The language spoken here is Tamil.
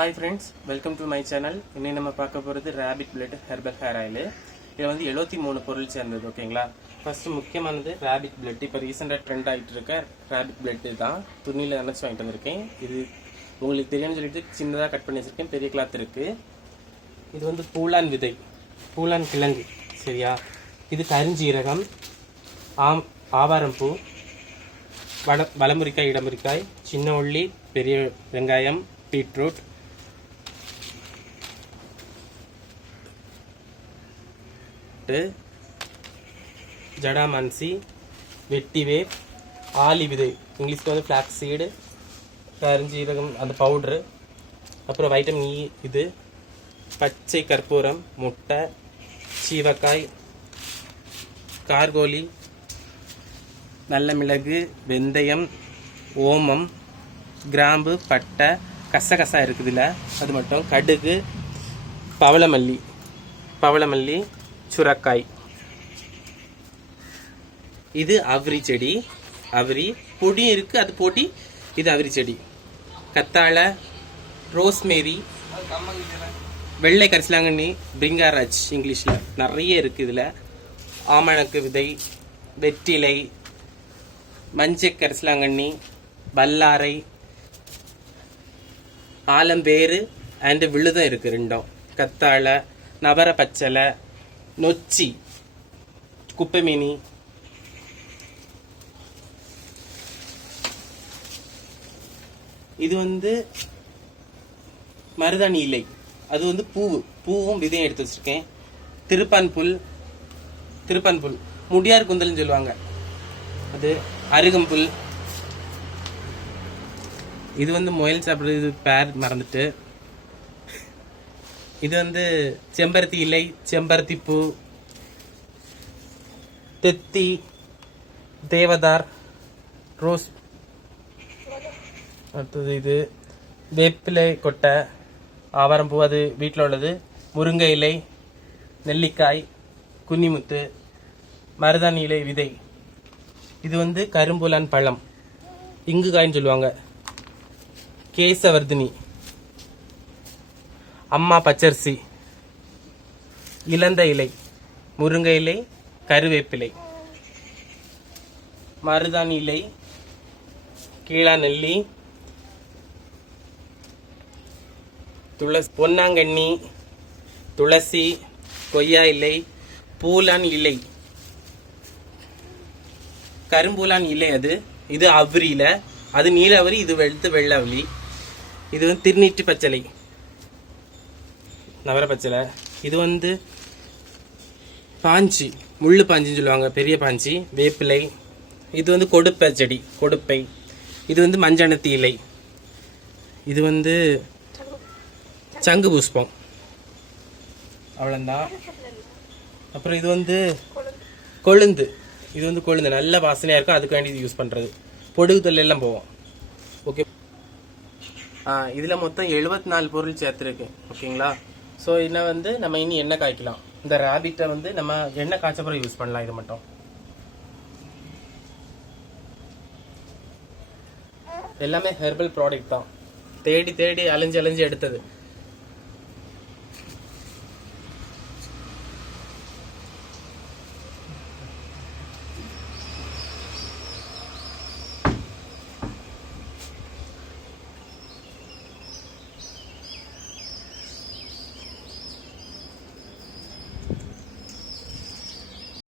Hi friends, welcome to my channel. இன்னைக்கு நம்ம பார்க்க போகிறது rapid blood herbal hair oil. இதில் வந்து 73 பொருள் சேர்ந்தது. ஓகேங்களா? ஃபர்ஸ்ட் முக்கியமானது ரேபிட் பிளட். இப்போ ரீசெண்டாக ட்ரெண்ட் ஆகிட்டு இருக்க ரேபிட் பிளட் தான் துணியில் நினச்சி வாங்கிட்டு வந்திருக்கேன். இது உங்களுக்கு தெரியும்னு சொல்லிட்டு சின்னதாக கட் பண்ணி வச்சிருக்கேன். பெரிய கிளாத் இருக்குது. இது வந்து பூலான் விதை, பூலான் கிழங்கு. சரியா? இது கருஞ்சீரகம், ஆவாரம்பூ, வலமுறிக்காய், இடமுறிக்காய், சின்ன உள்ளி, பெரிய வெங்காயம், பீட்ரூட், ஜடாமான்சி, வெட்டிவேர், ஆலி விதை, இங்கிலீஷ்க்கு வந்து ஃப்ளாக்ஸ் சீடு, கருஞ்சீரகம் அந்த பவுட்ரு, அப்புறம் வைட்டமின் இ, இது பச்சை கற்பூரம், முட்டை, சீவக்காய், கார்கோலி, நல்ல மிளகு, வெந்தயம், ஓமம், கிராம்பு, பட்டை, கசகசா இருக்குதுல்ல அது மட்டும், கடுகு, பவளமல்லி, சுரக்காய். இது அவ்ரி செடி. அவ்ரி பொடியும் இருக்கு, அது போட்டி. இது அவ்ரி செடி. கத்தாழை, ரோஸ்மேரி, வெள்ளை கரிசலாங்கண்ணி, பிரிங்காராஜ் இங்கிலீஷ்ல நிறைய இருக்கு. இதுல ஆமணக்கு விதை, வெற்றிலை, மஞ்சள் கரிசலாங்கண்ணி, வல்லாரை, ஆலம்பேரு அண்ட் விழுதம் இருக்கு ரெண்டும். கத்தாழை, நவர பச்சலை, நொச்சி, குப்பைமீனி, இது வந்து மருதாணி இலை. அது வந்து பூவும் விதையும் எடுத்து வச்சிருக்கேன். திருப்பான் புல், முடியார் குந்தல்னு சொல்லுவாங்க. அது அருகம்புல். இது வந்து முயல் சாப்பிடுறது. இது பேர் மறந்துட்டு. இது வந்து செம்பருத்தி இலை, செம்பருத்தி பூ, தெத்தி, தேவதார், ரோஸ். அடுத்தது இது வேப்பிலை கொட்டை, ஆவாரம்பூ, அது வீட்டில் உள்ளது. முருங்கை இலை, நெல்லிக்காய், குன்னிமுத்து, மருதாணி இலை விதை. இது வந்து கரும்புலான் பழம், இங்கு காயின்னு சொல்லுவாங்க. கேசவர்தினி, அம்மா பச்சரிசி, இளந்த இலை, முருங்கை இலை, கருவேப்பிலை, மருதாணி இலை, கீழா நெல்லி, பொன்னாங்கண்ணி, துளசி, கொய்யா இலை, பூலான் இலை, கரும்பூலான் இலை. இது அவ்ரியில, அது நீல அவரி, இது வெள்ளை அவரி. இது வந்து திருநீற்று பச்சளை, நவர பச்சளை. இது வந்து பாஞ்சி, முள்ளு பாஞ்சின்னு சொல்லுவாங்க, பெரிய பாஞ்சி. வேப்பிலை. இது வந்து கொடுப்பை செடி, கொடுப்பை. இது வந்து மஞ்சனத்தி இலை. இது வந்து சங்கு புஷ்பம். அவ்வளோதான். அப்புறம் இது வந்து கொழுந்து. இது வந்து கொழுந்து நல்ல வாசனையாக இருக்கும். அதுக்கு வேண்டி இது யூஸ் பண்ணுறது. பொடுகுதல் எல்லாம் போவோம். ஓகே. இதில் மொத்தம் 74 பொருள் சேர்த்துருக்கேன். ஓகேங்களா? ஸோ இன்னும் வந்து நம்ம இனி எண்ணெய் காய்க்கலாம். இந்த ரேபிட்டை வந்து நம்ம எண்ணெய் காய்ச்சப்புறம் யூஸ் பண்ணலாம். இது மட்டும் எல்லாமே ஹெர்பல் ப்ராடக்ட் தான். தேடி அலைஞ்சு எடுத்தது.